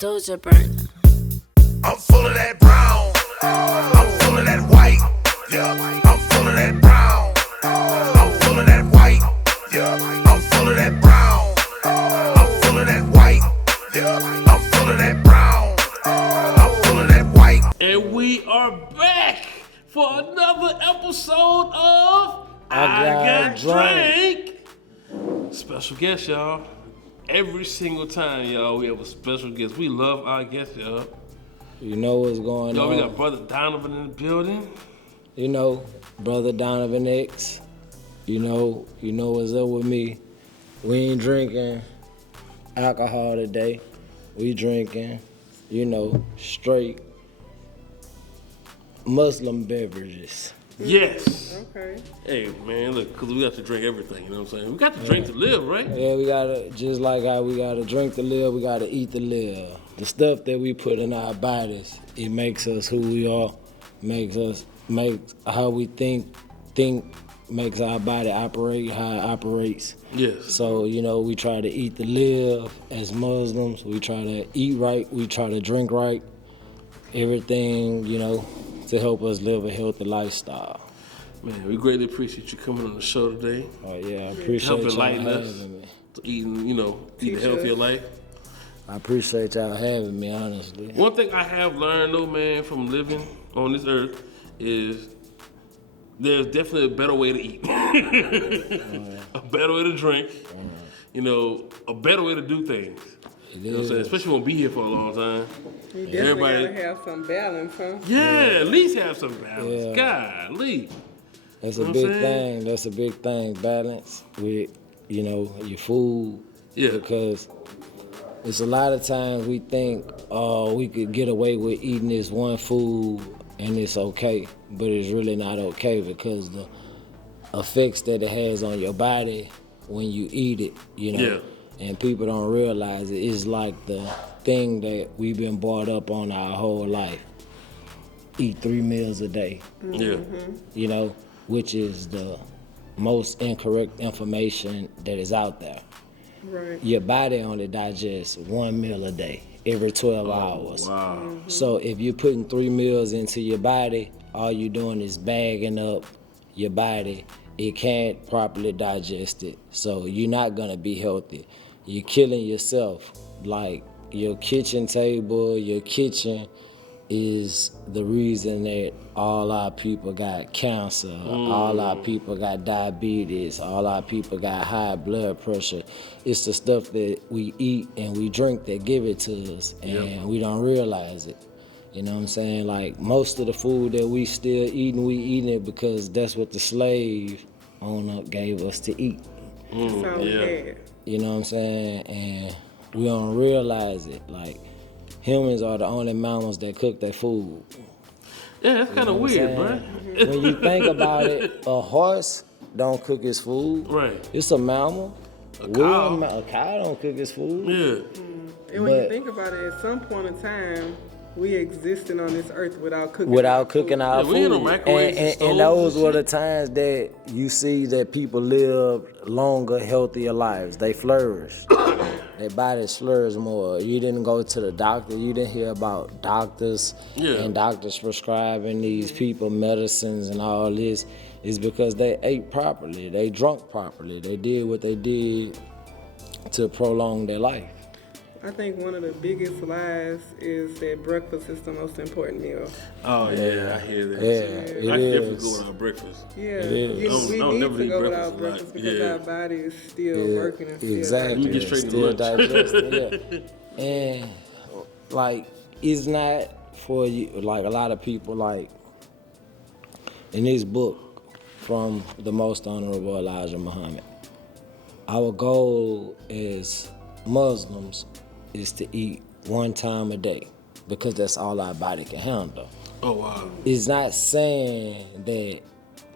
Doja burn. I'm full of that brown. I'm full of that white. Yeah. I'm full of that brown. I'm full of that white. Yeah. I'm full of that brown. I'm full of that white. Yeah. I'm full of that brown. I'm full of that white. And we are back for another episode of IGotDrank. Special guest, y'all. Every single time, y'all, we have a special guest. We love our guests, y'all. You know what's going on. We got Brother Donovan in the building. You know, Brother Donovan X. You know what's up with me. We ain't drinking alcohol today. We drinking, straight Muslim beverages. Yes. Okay. Hey, man, look, because we got to drink everything, you know what I'm saying? We got to drink to live, right? Yeah, we gotta, just like how we gotta drink to live, we gotta eat to live. The stuff that we put in our bodies, it makes us who we are, makes how we think, makes our body operate, how it operates. Yes. So, we try to eat to live as Muslims. We try to eat right. We try to drink right. Everything, to help us live a healthy lifestyle. Man, we greatly appreciate you coming on the show today. Oh, yeah, I appreciate Help y'all enlighten us having me. to eating, eat a healthier life. I appreciate y'all having me, honestly. One thing I have learned, though, man, from living on this earth is there's definitely a better way to eat. A better way to drink. A better way to do things. You know what I'm saying? Especially when we be here for a long time. You definitely gotta have some balance, huh? Yeah, at least have some balance. Yeah. Golly. That's a big thing. That's a big thing. Balance with, your food. Yeah. Because it's a lot of times we think, we could get away with eating this one food and it's okay. But it's really not okay because the effects that it has on your body when you eat it, Yeah. And people don't realize it. It's like the thing that we've been brought up on our whole life. Eat 3 meals a day. Yeah. Which is the most incorrect information that is out there. Right. Your body only digests 1 meal a day, every 12 hours. Wow. So if you're putting 3 meals into your body, all you're doing is bagging up your body. It can't properly digest it. So you're not gonna be healthy. You're killing yourself. Like your kitchen table, your kitchen is the reason that all our people got cancer, all our people got diabetes, all our people got high blood pressure. It's the stuff that we eat and we drink that give it to us, and we don't realize it. You know what I'm saying? Like most of the food that we still eating, we eating it because that's what the slave owner gave us to eat. That's all we had. You know what I'm saying? And we don't realize it. Like humans are the only mammals that cook their food. Yeah, that's kind of weird, bro. When you think about it, a horse don't cook his food. Right. It's a mammal. A cow. A cow don't cook his food. Yeah. And when you think about it, at some point in time, we existed on this earth without cooking. Our we had no food. microwaves and stoves And those and were the shit. times that you see that people lived longer, healthier lives. They flourished. Their bodies flourished more. You didn't go to the doctor. You didn't hear about doctors and doctors prescribing these people medicines and all this. It's because they ate properly. They drunk properly. They did what they did to prolong their life. I think one of the biggest lies is that breakfast is the most important meal. Oh, yeah, I hear that. Yeah, I it definitely is. go without breakfast. Yeah, is. we I'll need never to eat go breakfast without breakfast like- because yeah. our body is still working and still Exactly. Let me get straight to Still lunch. digesting, yeah. And like it's not for you. Like a lot of people, like in this book from the Most Honorable Elijah Muhammad, our goal as Muslims is to eat 1 time a day because that's all our body can handle. Oh, wow. It's not saying that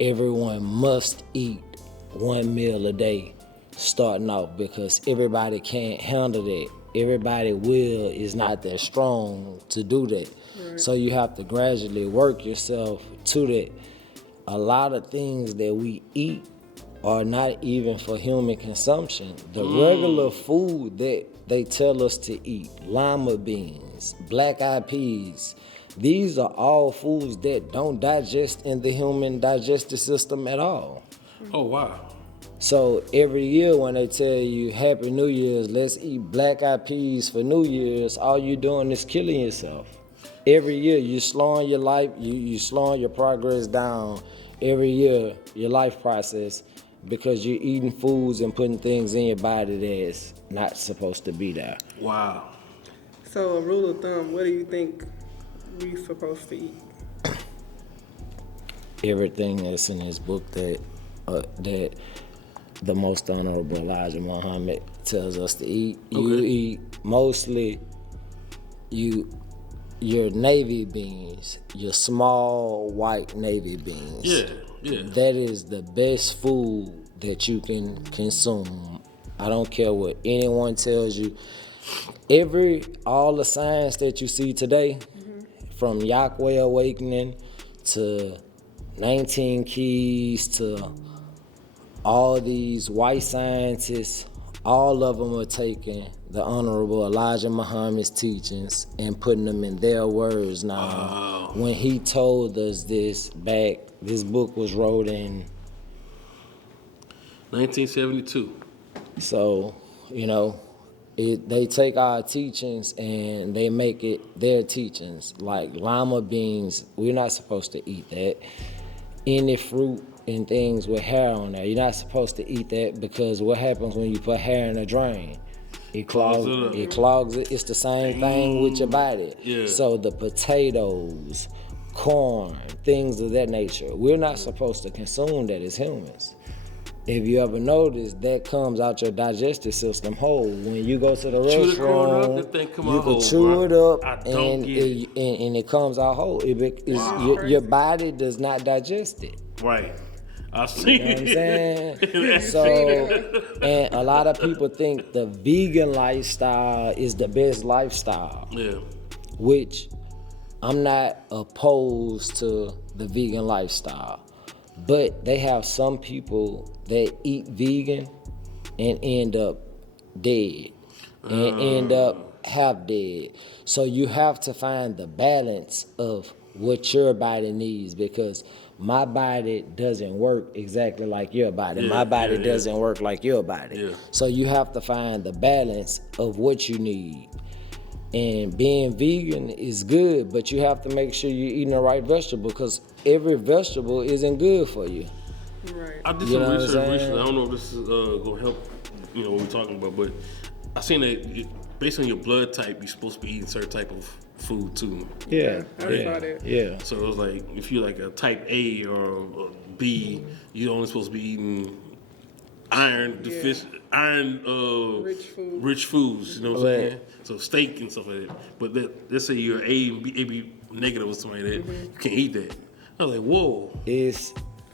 everyone must eat 1 meal a day starting off because everybody can't handle that. Everybody's will is not that strong to do that. Right. So you have to gradually work yourself to that. A lot of things that we eat are not even for human consumption. The regular food that they tell us to eat lima beans, black-eyed peas. These are all foods that don't digest in the human digestive system at all. Oh, wow. So every year when they tell you Happy New Year's, let's eat black-eyed peas for New Year's, all you're doing is killing yourself. Every year you're slowing your life, you slowing your progress down. Every year, your life process, because you're eating foods and putting things in your body that's not supposed to be there. Wow. So a rule of thumb, what do you think we supposed to eat? Everything that's in this book that the most honorable Elijah Muhammad tells us to eat. You eat mostly your navy beans, your small white navy beans. Yeah, yeah. That is the best food that you can consume. I don't care what anyone tells you. All the science that you see today, from Yahweh Awakening to 19 Keys to all these white scientists, all of them are taking the Honorable Elijah Muhammad's teachings and putting them in their words now. Wow. When he told us this book was wrote in 1972. So, they take our teachings and they make it their teachings. Like lima beans, we're not supposed to eat that. Any fruit and things with hair on there, you're not supposed to eat that, because what happens when you put hair in a drain? It clogs it. It's the same thing with your body. Yeah. So the potatoes, corn, things of that nature, we're not supposed to consume that as humans. If you ever notice, that comes out your digestive system whole. When you go to the restroom, you can chew it up and it comes out whole. Your body does not digest it. Right. I see. You know what I'm saying? So, and a lot of people think the vegan lifestyle is the best lifestyle. Yeah. Which I'm not opposed to the vegan lifestyle. But they have some people that eat vegan and end up dead and end up half dead. So you have to find the balance of what your body needs, because my body doesn't work exactly like your body. My body doesn't work like your body. Yeah. So you have to find the balance of what you need. And being vegan is good, but you have to make sure you're eating the right vegetable, because every vegetable isn't good for you. Right. I did some research recently. I don't know if this is going to help, what we're talking about, but I seen that based on your blood type, you're supposed to be eating certain type of food too. Yeah. I saw that. Yeah. So it was like, if you're like a type A or a B, you're only supposed to be eating rich foods, you know what I'm saying? So steak and stuff like that. But let's say you're A and B negative or something like that, you can't eat that. I was like, whoa.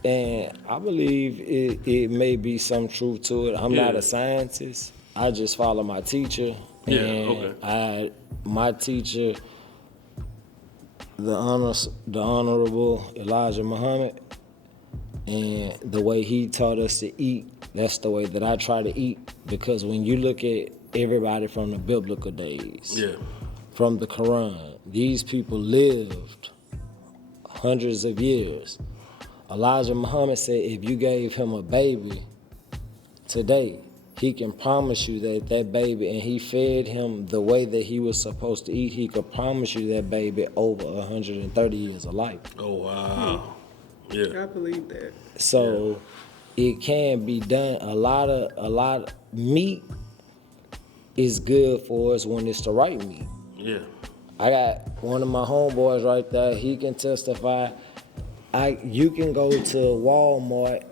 And I believe it may be some truth to it. I'm not a scientist. I just follow my teacher. My teacher, the Honorable Elijah Muhammad, and the way he taught us to eat, that's the way that I try to eat. Because when you look at everybody from the biblical days, from the Quran, these people lived hundreds of years. Elijah Muhammad said if you gave him a baby today, he can promise you that baby, and he fed him the way that he was supposed to eat, he could promise you that baby over 130 years of life. Oh, wow. Yeah. I believe that. So it can be done. A lot of meat is good for us when it's the right meat. Yeah. I got one of my homeboys right there. He can testify. You can go to Walmart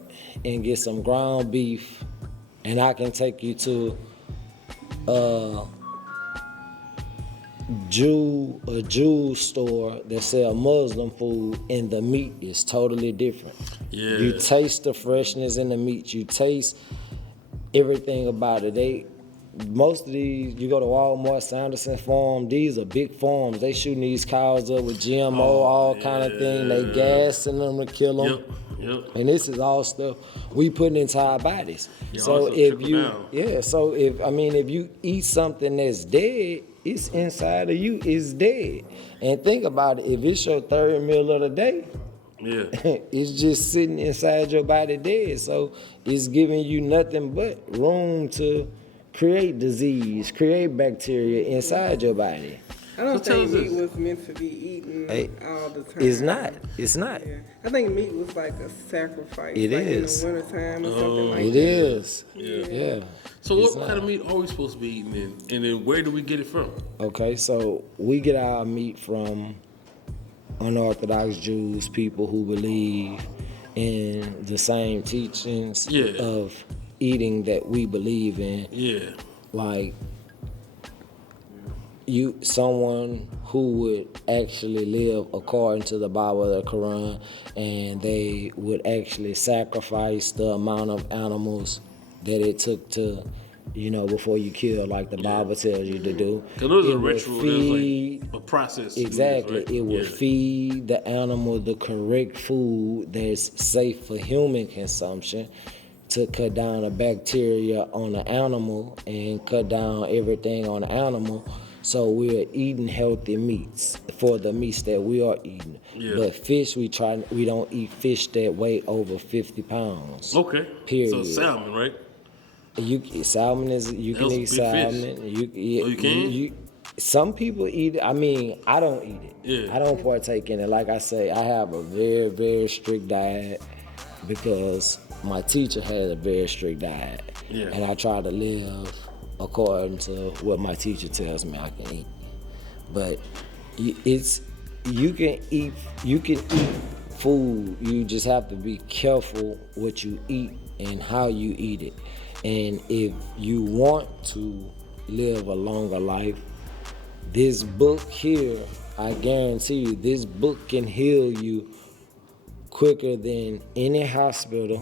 and get some ground beef, and I can take you to a Jew store that sell Muslim food, and the meat is totally different. Yeah. You taste the freshness in the meat. You taste everything about it. Most of these, you go to Walmart, Sanderson Farm, these are big farms. They shooting these cows up with GMO, all kind of thing. They gassing them to kill them. Yep. And this is all stuff we putting into our bodies. Yeah, So also if trickle you, down. so if you eat something that's dead, it's inside of you, it's dead. And think about it, if it's your third meal of the day, Yeah. it's just sitting inside your body dead. So it's giving you nothing but room to create disease, create bacteria inside your body. I don't So tell think us meat this. was meant to be eaten Hey, all the time. It's not. It's not. Yeah. I think meat was like a sacrifice. It like is. in the wintertime or something like It that. is. Yeah. Yeah. So It's what not. kind of meat are we supposed to be eating then? And then where do we get it from? Okay, so we get our meat from unorthodox Jews, people who believe in the same teachings Yeah. of eating that we believe in. Yeah. Like someone who would actually live according to the Bible or the Quran, and they would actually sacrifice the amount of animals that it took to, before you kill, like the Bible tells you to do. Because there's It a would ritual, there's feed- like a process. to do this, Exactly. right? It will Yeah. feed the animal the correct food that's safe for human consumption to cut down the bacteria on the animal and cut down everything on the animal. So we're eating healthy meats for the meats that we are eating. Yeah. But fish, we don't eat fish that weigh over 50 pounds. Okay. Period. So salmon, right? Salmon is you can That's eat big fish. salmon. You can? Some people eat it. I mean, I don't eat it. Yeah. I don't partake in it. Like I say, I have a very, very strict diet because my teacher had a very strict diet. Yeah. And I try to live according to what my teacher tells me I can eat. But you can eat food. You just have to be careful what you eat and how you eat it. And if you want to live a longer life, this book here, I guarantee you, this book can heal you quicker than any hospital,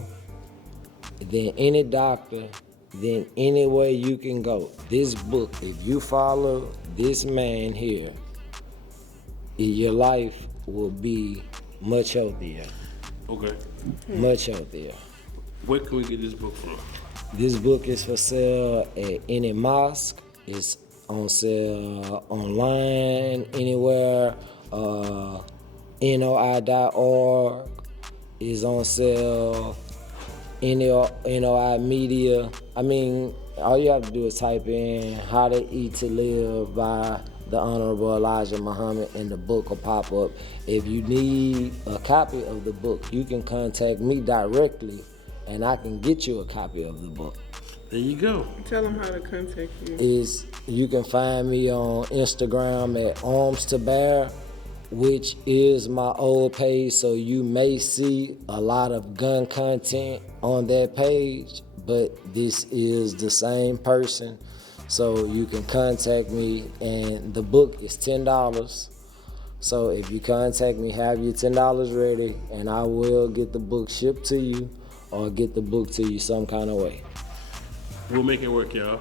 than any doctor, than any way you can go. This book, if you follow this man here, your life will be much healthier. Okay. Much healthier. Where can we get this book from? This book is for sale at any mosque. It's on sale online, anywhere. NOI.org is on sale. NOI Media. I mean, all you have to do is type in How to Eat to Live by the Honorable Elijah Muhammad, and the book will pop up. If you need a copy of the book, you can contact me directly and I can get you a copy of the book. There you go. Tell them how to contact you. You can find me on Instagram at Arms to Bear, which is my old page, so you may see a lot of gun content on that page, but this is the same person. So you can contact me, and the book is $10. So if you contact me, have your $10 ready, and I will get the book shipped to you or get the book to you some kind of way. We'll make it work, y'all.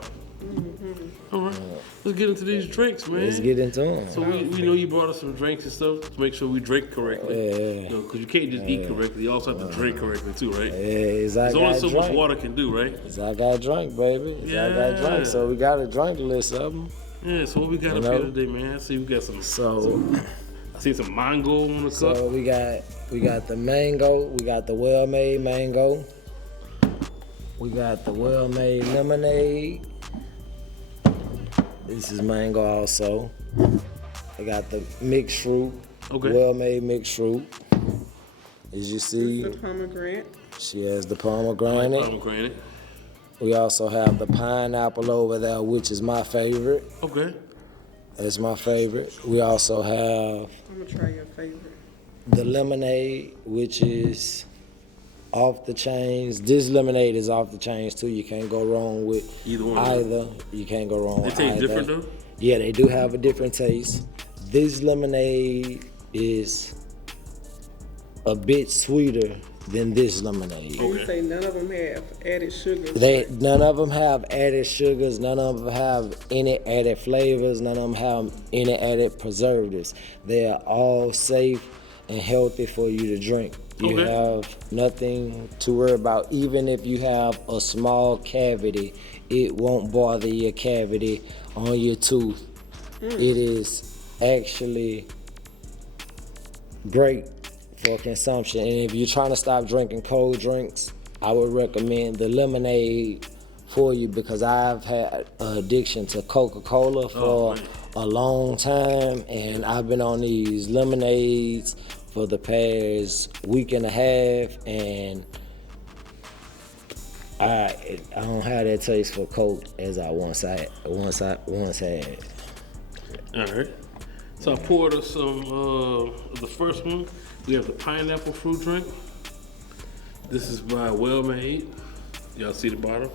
All right. Let's get into these drinks, man. Let's get into them. So we know you brought us some drinks and stuff to make sure we drink correctly. Yeah. Because you can't just eat correctly. You also have to drink correctly too, right? Hey, There's only so much drink. water can do, right? I got drink, baby. I got drink. So we got a drink list of them. Yeah. So what we got up here today, man? I see we got some. I see some mango on the cup. So we got the mango. We got the well-made mango. We got the well-made lemonade. This is mango also. I got the mixed fruit. Okay. Well-made mixed fruit. As you see, The pomegranate. she has the pomegranate. Pomegranate. We also have the pineapple over there, which is my favorite. Okay. That's my favorite. We also have I'm gonna try your favorite. the lemonade, which is off the chains. This lemonade is off the chains too. You can't go wrong with Either one. either. You can't go wrong They with taste either. different though? Yeah, they do have a different taste. This lemonade is a bit sweeter than this lemonade. And you say none of them have added sugars. None of them have added sugars. None of them have any added flavors. None of them have any added preservatives. They are all safe and healthy for you to drink. You Okay. have nothing to worry about. Even if you have a small cavity, it won't bother your cavity on your tooth. It is actually great for consumption. And if you're trying to stop drinking cold drinks, I would recommend the lemonade for you, because I've had an addiction to Coca-Cola for a long time, and I've been on these lemonades for the past week and a half, and I don't have that taste for Coke as I once had. All right. So I poured us some the first one. We have the pineapple fruit drink. This is by Well Made. Y'all see the bottle?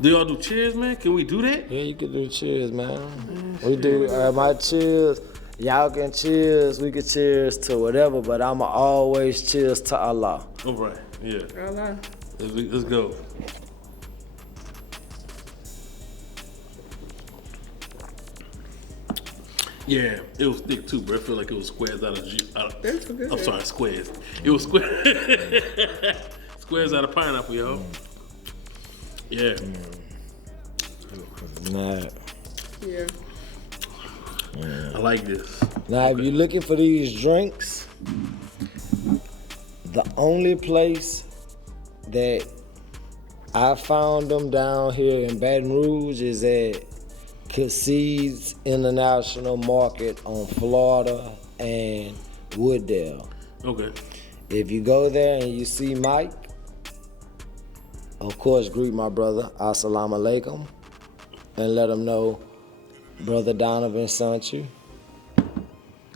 Do y'all do cheers, man? Can we do that? Yeah, you can do cheers, man. We do my cheers. Y'all can cheers. We can cheers to whatever, but I'ma always cheers to Allah. All right. Yeah. Allah. Let's go. Yeah, it was thick too, bro. I feel like it was squares out of juice. That's good. I'm sorry, squares. It was squares out of pineapple, y'all. Yeah. Nah. Yeah. I like this. Now, if you're looking for these drinks, the only place that I found them down here in Baton Rouge is at Cassidy's International Market on Florida and Wooddale. Okay. If you go there and you see Mike, of course, greet my brother, Assalamu alaikum, and let him know Brother Donovan sent you.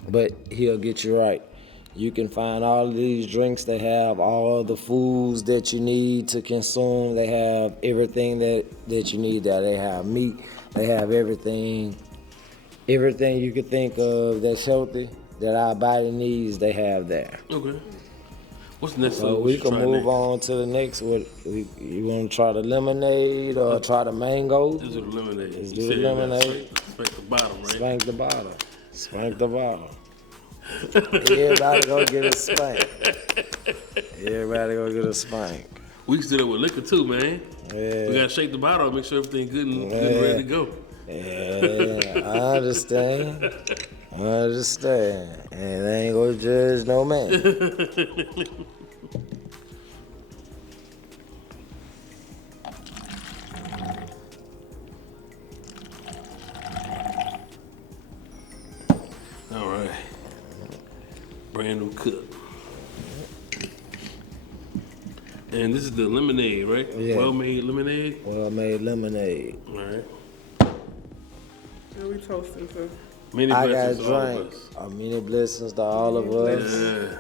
But he'll get you right. You can find all of these drinks. They have all the foods that you need to consume. They have everything that you need there. They have meat. They have everything you could think of that's healthy, that our body needs, they have there. Okay. What's the next So one? we can move on to the next one. You want to try the lemonade or try the mango? Let's do the lemonade. Let's You do the said that. lemonade. Spank the bottom, right? Spank the bottle. Spank the bottle. Everybody go get a spank. Everybody go get a spank. We used to do that with liquor too, man. Yeah. We gotta shake the bottle, make sure everything's good and ready to go. Yeah, I understand. And they ain't gonna judge no man. All right. Brand new cup. And this is the lemonade, right? Yeah. Well-made lemonade. Well-made lemonade. All right. What we toasting to? Many I got blessings to all of drank. us. Many blessings to all of us. Yeah.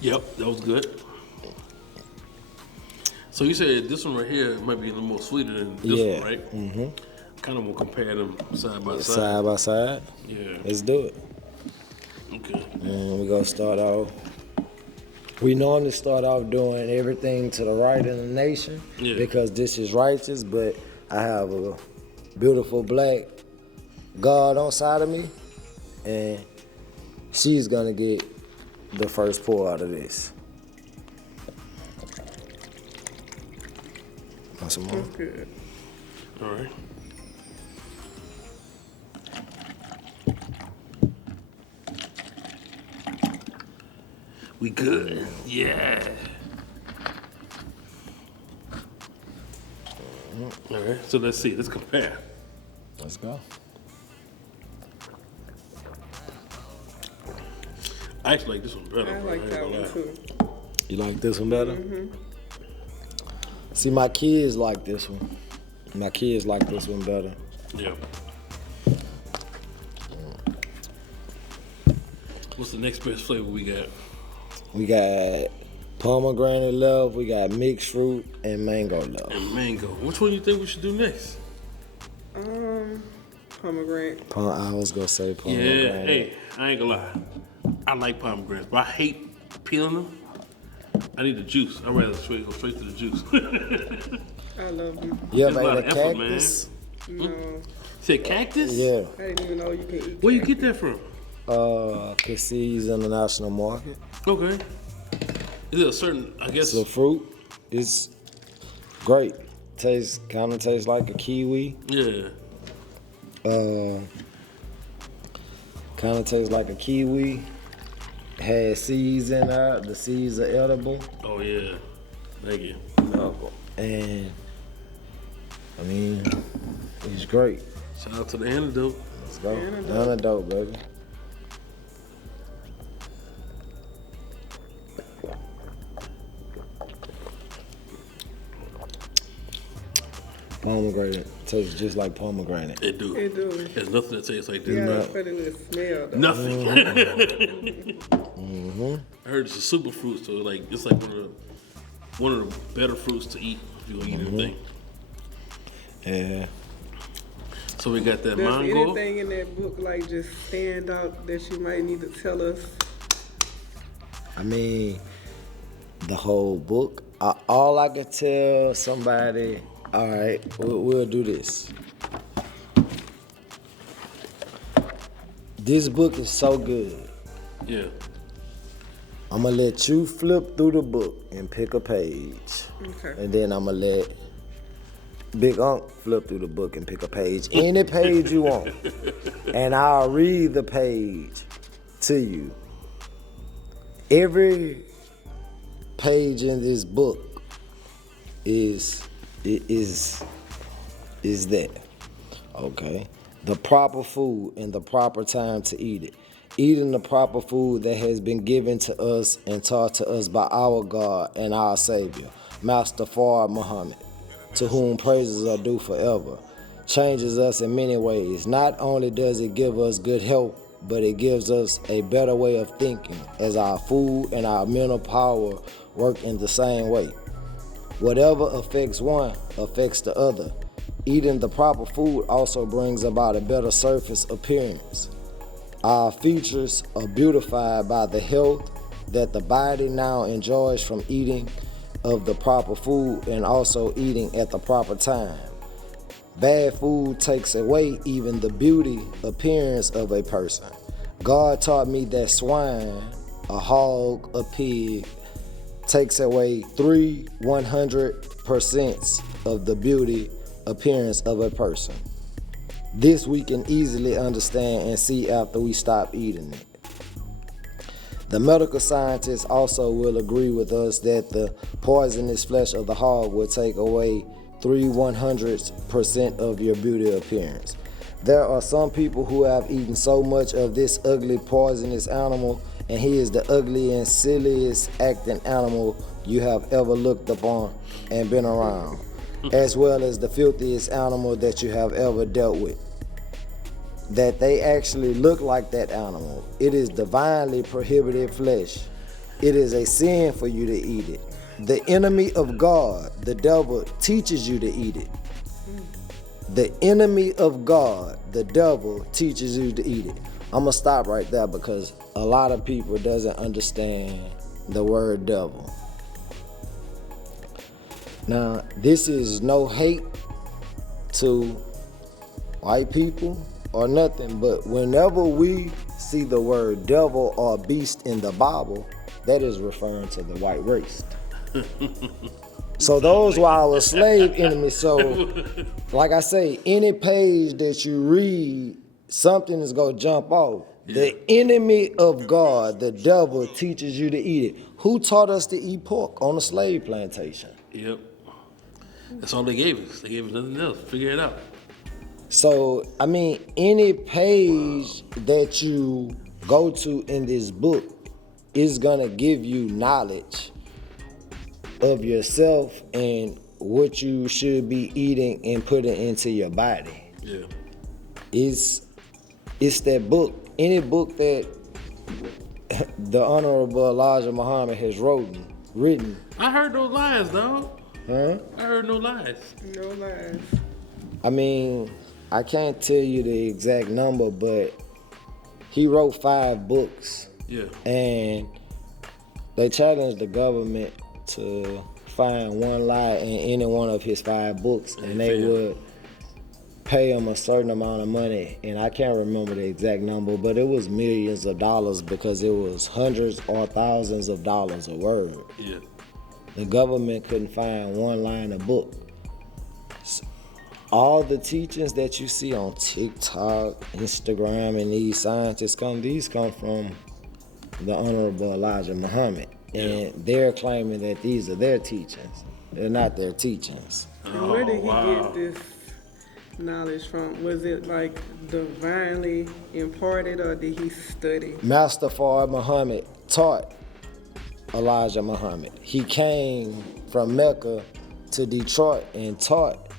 Yep, that was good. So you said this one right here might be a little more sweeter than this Yeah. one, right? Mm-hmm. Kind of will compare them side by side. Side by side. Yeah. Let's do it. Okay. And we're gonna start off. We normally start off doing everything to the right in the nation because this is righteous, but I have a beautiful black God on side of me, and she's gonna get the first pour out of this. Want some more? That's good. All right. We good. Yeah. All right. So let's see. Let's compare. Let's go. I actually like this one better. I bro. like ain't that gonna one lie. too. You like this one better? See, my kids like this one. My kids like this one better. Yeah. What's the next best flavor we got? We got pomegranate love, we got mixed fruit, and mango love. And mango. Which one you think we should do next? Pomegranate. I was gonna say Yeah. pomegranate. Hey, I ain't gonna lie. I like pomegranates, but I hate peeling them. I need the juice. I'd rather go straight to the juice. I love them. You It's a ever lot ate a of effort, cactus? No, Say cactus? Yeah. I didn't even know you can eat. Where you get that from? Cassis International Market. Okay. Is it a certain, I guess? It's a fruit. It's great. Kind of tastes like a kiwi. Yeah. Kind of tastes like a kiwi. Has seeds in there. The seeds are edible. Oh, yeah. Thank you. And I mean, it's great. Shout out to the antidote. Let's go. Antidote, baby. Pomegranate tastes just like pomegranate. It do. It do. There's nothing that tastes like this. Yeah, but it would smell though. Nothing. Mm-hmm. I heard it's a super fruit, so like it's like one of the better fruits to eat if you gonna eat anything. Yeah. So we got that Does mango. anything in that book like just stand out that you might need to tell us? I mean, the whole book. All I can tell somebody, all right, we'll do this. This book is so good. Yeah. I'm gonna let you flip through the book and pick a page. Okay. And then I'm gonna let Big Unc flip through the book and pick a page. Any page you want. And I'll read the page to you. Every page in this book is that. Okay. The proper food and the proper time to eat it. Eating the proper food that has been given to us and taught to us by our God and our Savior, Master Fard Muhammad, to whom praises are due forever, changes us in many ways. Not only does it give us good health, but it gives us a better way of thinking, as our food and our mental power work in the same way. Whatever affects one affects the other. Eating the proper food also brings about a better surface appearance. Our features are beautified by the health that the body now enjoys from eating of the proper food and also eating at the proper time. Bad food takes away even the beauty appearance of a person. God taught me that swine, a hog, a pig, takes away 100% of the beauty appearance of a person. This we can easily understand and see after we stop eating it. The medical scientists also will agree with us that the poisonous flesh of the hog will take away 100% of your beauty appearance. There are some people who have eaten so much of this ugly poisonous animal, and he is the ugly and silliest acting animal you have ever looked upon and been around, as well as the filthiest animal that you have ever dealt with. That they actually look like that animal. It is divinely prohibited flesh. It is a sin for you to eat it. The enemy of God, the devil, teaches you to eat it. The enemy of God, the devil, teaches you to eat it. I'm gonna stop right there because a lot of people doesn't understand the word devil. Now, this is no hate to white people or nothing, but whenever we see the word devil or beast in the Bible, that is referring to the white race. So those were our slave enemies. So, like I say, any page that you read, something is gonna jump off. Yeah. The enemy of God, the devil, teaches you to eat it. Who taught us to eat pork on a slave plantation? Yep. That's all they gave us. They gave us nothing else. Figure it out. So, I mean, any page that you go to in this book is gonna give you knowledge of yourself and what you should be eating and putting into your body. Yeah. It's that book. Any book that the Honorable Elijah Muhammad has written. I heard no lies, dog. Huh? I heard no lies. No lies. I mean, I can't tell you the exact number, but he wrote 5 books. Yeah. And they challenged the government to find one lie in any one of his 5 books, and they would pay him a certain amount of money, and I can't remember the exact number, but it was millions of dollars because it was hundreds or thousands of dollars a word. Yeah. The government couldn't find one lie in a book. All the teachings that you see on TikTok, Instagram, and these scientists come from the Honorable Elijah Muhammad. And they're claiming that these are their teachings. They're not their teachings. And where did he get this knowledge from? Was it like divinely imparted, or did he study? Master Fard Muhammad taught Elijah Muhammad. He came from Mecca to Detroit and taught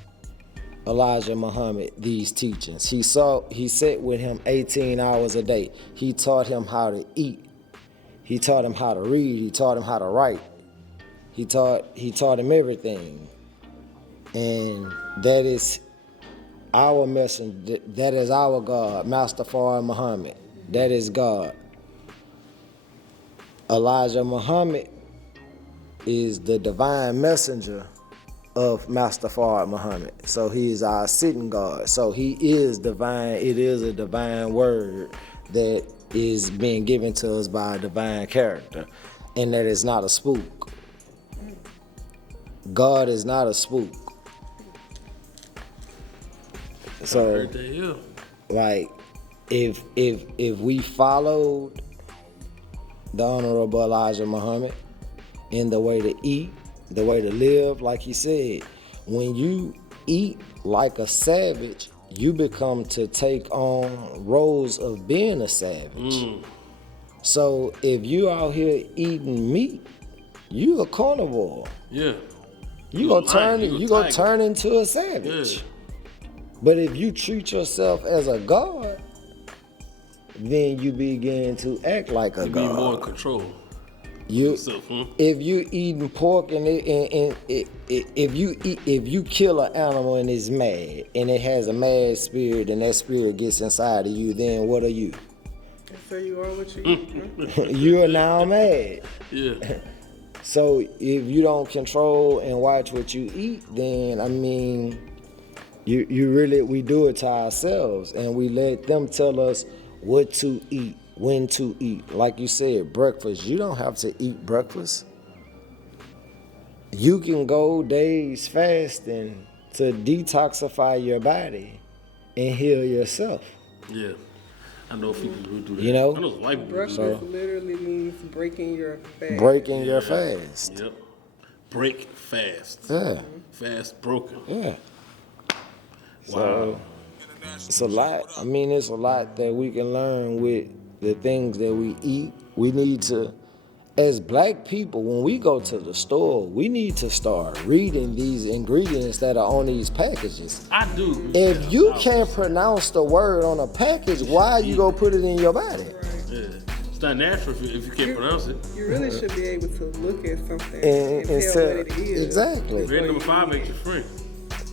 Elijah Muhammad these teachings. He sat with him 18 hours a day. He taught him how to eat. He taught him how to read. He taught him how to write. He taught him everything. And that is our messenger. That is our God, Master Fard Muhammad. That is God. Elijah Muhammad is the divine messenger of Master Fard Muhammad. So he is our sitting God. So he is divine. It is a divine word that is being given to us by a divine character, and that is not a spook. God is not a spook. So, like, if we followed the Honorable Elijah Muhammad in the way to eat, the way to live, like he said, when you eat like a savage, you become to take on roles of being a savage. So if you out here eating meat, you a carnivore. Yeah. You gonna turn into a savage. Yeah. But if you treat yourself as a god, then you begin to act like a god. Be more in control. If you eating pork and if you kill an animal and it's mad and it has a mad spirit and that spirit gets inside of you, then what are you? So you are what you eat. You are now mad. Yeah. So if you don't control and watch what you eat, then I mean, we do it to ourselves, and we let them tell us what to eat, when to eat. Like you said, breakfast. You don't have to eat breakfast. You can go days fasting to detoxify your body and heal yourself. Yeah. I know people who do that. You know? I know white people. Breakfast literally means breaking your fast. Breaking your fast. Yep. Break fast. Yeah. Fast broken. Yeah. Wow. So it's a lot. I mean, it's a lot that we can learn with the things that we eat. We need to, as black people, when we go to the store, we need to start reading these ingredients that are on these packages. I do. If you can't pronounce the word on a package, why you go put it in your body? Yeah. It's not natural if you can't pronounce it. You really should be able to look at something And tell tell- what it is. exactly. Red number 5 makes you friend.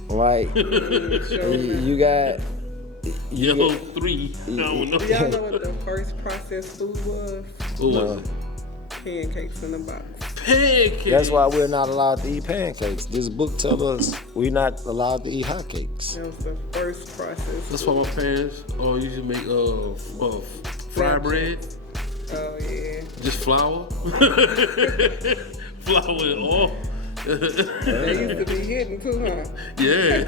Like, you got Yellow 3. I don't know. Do y'all know what the first processed food was? What was it? Pancakes in a box. Pancakes. That's why we're not allowed to eat pancakes. This book tells us we're not allowed to eat hotcakes. That was the first processed That's food. why my parents used to make fried bread. Oh, yeah. Just flour. Flour and oil. They used to be hidden too, huh? Yeah.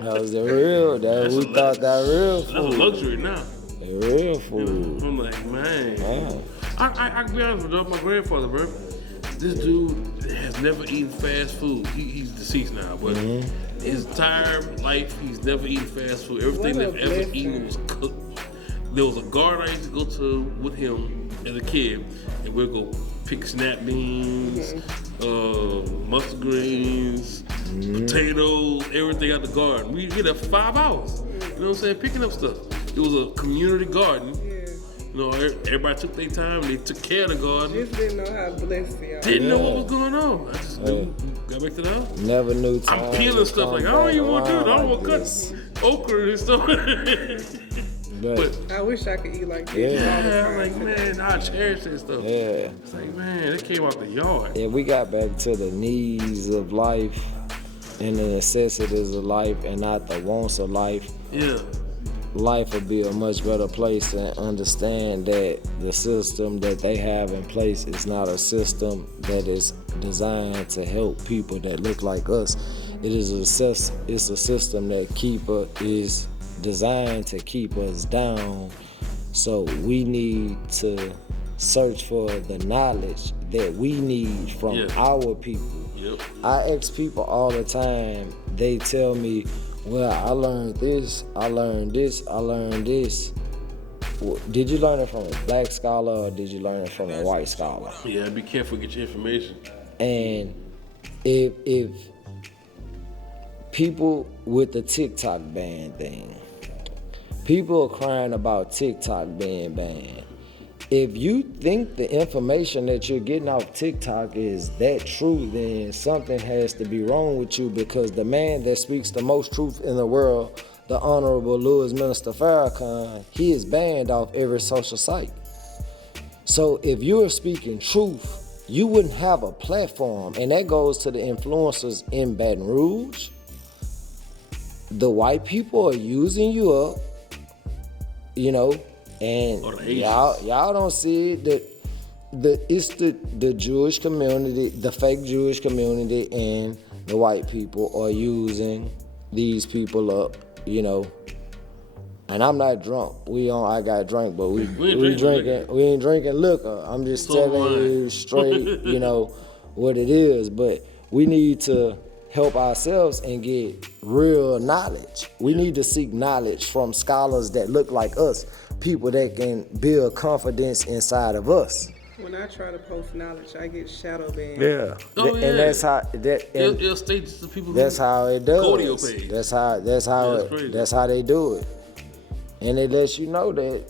That was the real. We thought that real That's a food. luxury now. The real food. I'm like, man. Wow. I can be honest with you, my grandfather, bro. This dude has never eaten fast food. He's deceased now, but his entire life, he's never eaten fast food. Everything What a they've ever blessing. eaten was cooked. There was a garden I used to go to with him as a kid, and we'd go pick snap beans, mustard greens, potatoes, everything out the garden. We'd get there for 5 hours. You know what I'm saying? Picking up stuff. It was a community garden. Yeah. You know, everybody took their time. They took care of the garden. Just didn't know how blessed y'all. Didn't know what was going on. I just knew. Got back to the house. Never knew time. I'm peeling stuff like I don't even want to do it. I don't want to cut okra and stuff. But I wish I could eat like this. Yeah. all the yeah, time. I'm like, man, I cherish that stuff. Yeah. It's like, man, it came out the yard. If we got back to the needs of life and the necessities of life and not the wants of life, Yeah. life would be a much better place and understand that the system that they have in place is not a system that is designed to help people that look like us. It's a system that is designed to keep us down. So we need to search for the knowledge that we need from our people. Yep. I ask people all the time, they tell me, well, I learned this, I learned this, I learned this. Well, did you learn it from a black scholar or did you learn it from a white scholar? Yeah, be careful, get your information. And if people with the TikTok ban thing, people are crying about TikTok being banned. If you think the information that you're getting off TikTok is that true, then something has to be wrong with you, because the man that speaks the most truth in the world, the Honorable Louis Minister Farrakhan, he is banned off every social site. So if you're speaking truth, you wouldn't have a platform. And that goes to the influencers in Baton Rouge. The white people are using you up, you know, and y'all don't see it, that it's the Jewish community, the fake Jewish community, and the white people are using these people up, you know. And I'm not drunk. I got drunk, but we ain't drinking liquor. I'm just telling you straight, you know, what it is. But we need to help ourselves and get real knowledge. We need to seek knowledge from scholars that look like us, people that can build confidence inside of us. When I try to post knowledge, I get shadow banned. Yeah. Oh, yeah. And that's how It'll state to people. that's how it does. Cordial page. That's how they do it. And it lets you know that,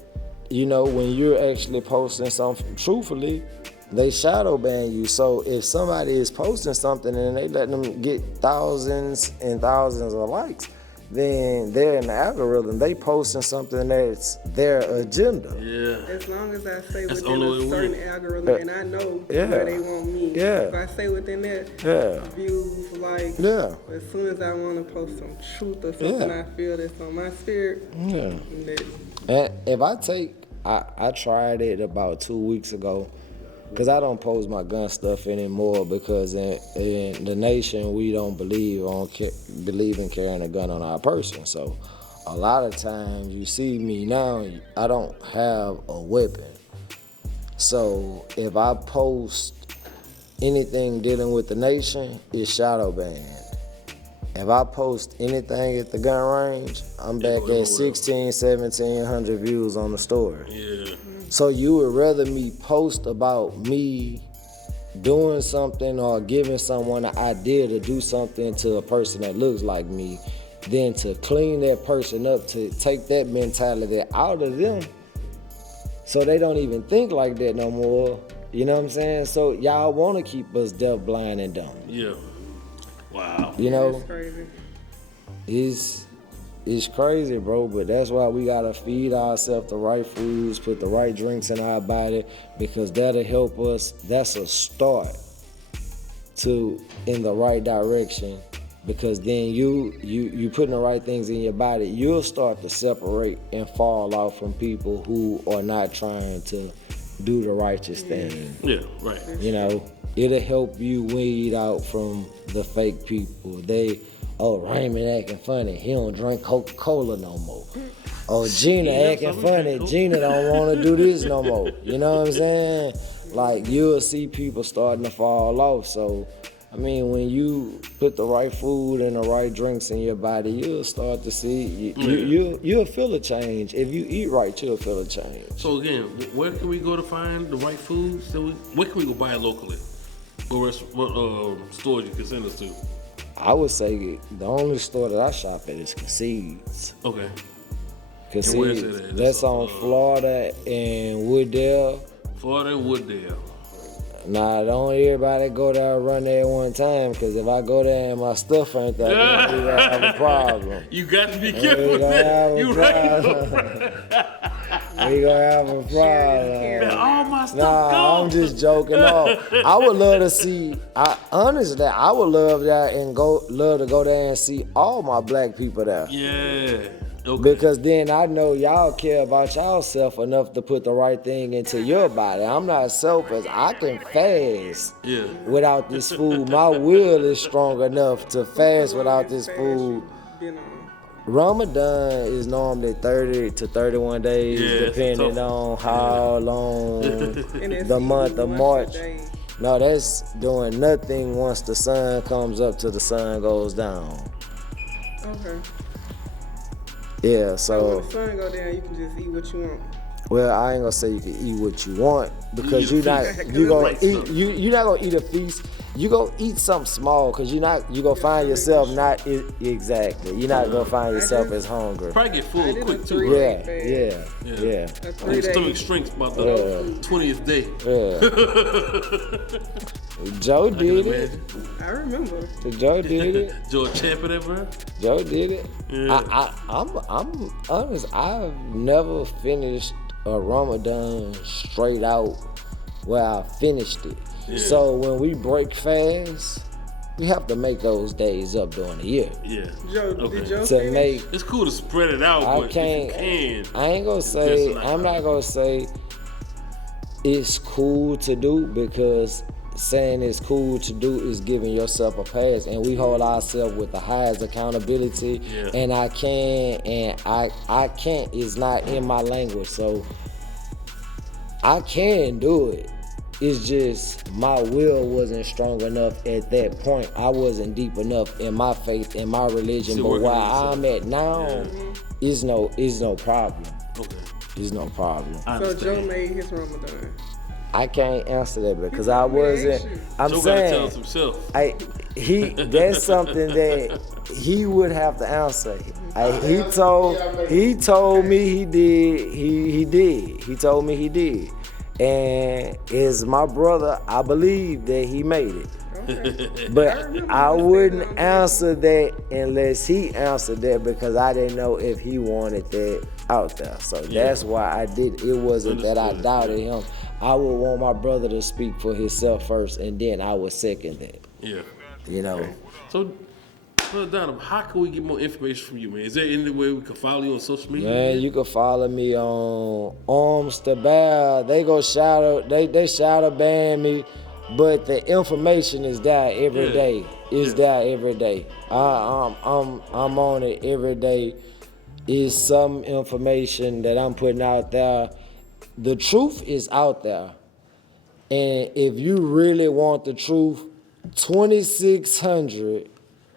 you know, when you're actually posting something truthfully, they shadow ban you. So if somebody is posting something and they let them get thousands and thousands of likes, then they're in the algorithm. They posting something that's their agenda. Yeah. As long as I stay That's within the only a way certain algorithm and I know where they want me. If I stay within that, views, likes, as soon as I want to post some truth or something I feel that's on my spirit, And if I tried it about 2 weeks ago, because I don't post my gun stuff anymore, because in the nation we don't believe in carrying a gun on our person. So a lot of times you see me now, I don't have a weapon. So if I post anything dealing with the nation, it's shadow banned. If I post anything at the gun range, I'm back at 1,700 views on the story. Yeah. So you would rather me post about me doing something or giving someone an idea to do something to a person that looks like me than to clean that person up, to take that mentality out of them so they don't even think like that no more. You know what I'm saying? So y'all want to keep us deaf, blind, and dumb. Yeah. Wow. You know? It's crazy. It's crazy, bro, but that's why we gotta feed ourselves the right foods, put the right drinks in our body, because that'll help us. That's a start in the right direction, because then you putting the right things in your body, you'll start to separate and fall off from people who are not trying to do the righteous thing. Yeah, right. You know, it'll help you weed out from the fake people. Raymond acting funny, he don't drink Coca-Cola no more. Oh, Gina acting funny, Gina don't want to do this no more. You know what I'm saying? Like, you'll see people starting to fall off. So, I mean, when you put the right food and the right drinks in your body, you'll start to see, you'll feel a change. If you eat right, you'll feel a change. So again, where can we go to find the right foods? Where can we go buy it locally? What stores you can send us to? I would say the only store that I shop at is Concedes. Okay. Concedes. And where is it at? That's on Florida and Wooddale. Florida and Wooddale. Nah, don't everybody go there and run there at one time, because if I go there and my stuff ain't there, then we gonna have a problem. You got to be careful. We gonna have a You problem. We gonna have a problem. All my stuff Nah, gone. I'm just joking off. I would love to see. Honestly, I would love that and love to go there and see all my black people there. Yeah. Okay. Because then I know y'all care about yourself enough to put the right thing into your body. I'm not selfish. I can fast without this food. My will is strong enough to fast without this food. Ramadan is normally 30 to 31 days, depending on how long the month of March. No, that's doing nothing once the sun comes up till the sun goes down. Okay. Yeah, so when the sun go down, you can just eat what you want. Well, I ain't gonna say you can eat what you want, because you're not gonna eat a feast. You gonna eat something small, because you gonna find yourself not exactly. You're not gonna find yourself as hungry. Probably get full quick too. Yeah. Your stomach shrinks about the 20th day. Joe did it. I remember. Joe did it. Joe champion ever. Joe did it. Yeah. I'm honest. I've never finished a Ramadan straight out where I finished it. Yeah. So when we break fast, we have to make those days up during the year. Yeah. Joe, did Joe finish? It's cool to spread it out, but if you can. I ain't gonna say. I'm not gonna say it's cool to do, because saying it's cool to do is giving yourself a pass, and we hold ourselves with the highest accountability. Yeah. And I can't is not in my language, so I can do it. It's just my will wasn't strong enough at that point. I wasn't deep enough in my faith, in my religion. But where I'm at now is no problem. Okay. It's no problem. So Joe made his Ramadan. I can't answer that because I wasn't. I'm Joe saying gotta tell us himself. That's something that he would have to answer. He told me he did. He did. He told me he did. And as my brother, I believe that he made it. Okay. But I wouldn't answer that unless he answered that, because I didn't know if he wanted that out there. So that's why I did. It wasn't that I doubted him. I would want my brother to speak for himself first, and then I would second that. Yeah. You know. Okay. So, Brother Donovan, how can we get more information from you, man? Is there any way we can follow you on social media? Man, you can follow me on Arms to Bear. They go they shadow ban me, but the information is there every day. It's there every day. I'm on it every day. It's some information that I'm putting out there. The truth is out there. And if you really want the truth, 2600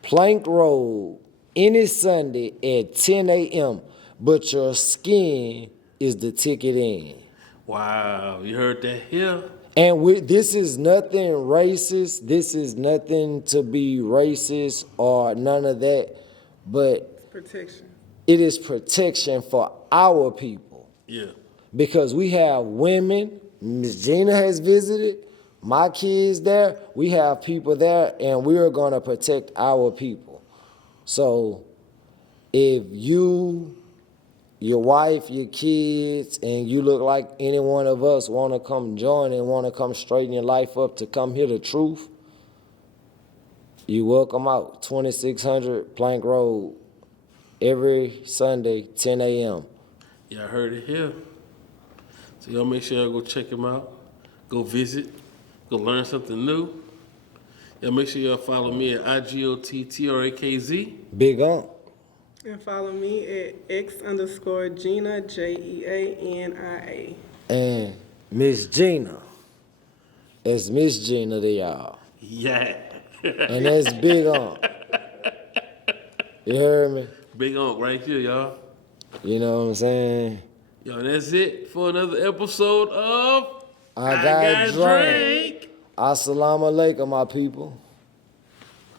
Plank Road, any Sunday at 10 a.m., but your skin is the ticket in. Wow, you heard that here? And this is nothing racist. This is nothing to be racist or none of that, but protection. It is protection for our people. Yeah. Because we have women, Miss Gina has visited, my kids there, we have people there, and we're going to protect our people. So if you, your wife, your kids, and you look like any one of us want to come join and want to come straighten your life up to come hear the truth, you welcome out. 2600 Plank Road, every Sunday, 10 a.m. Yeah, I heard it here. So y'all make sure y'all go check him out, go visit, go learn something new. Y'all make sure y'all follow me at IGotDrank. Big Unc. And follow me at X_Gina, Jeania. And Miss Gina. That's Miss Gina to y'all. Yeah. And that's Big Unc. You heard me? Big Unc right here, y'all. You know what I'm saying? Yo, that's it for another episode of I Got Drank. Assalamu alaikum, my people.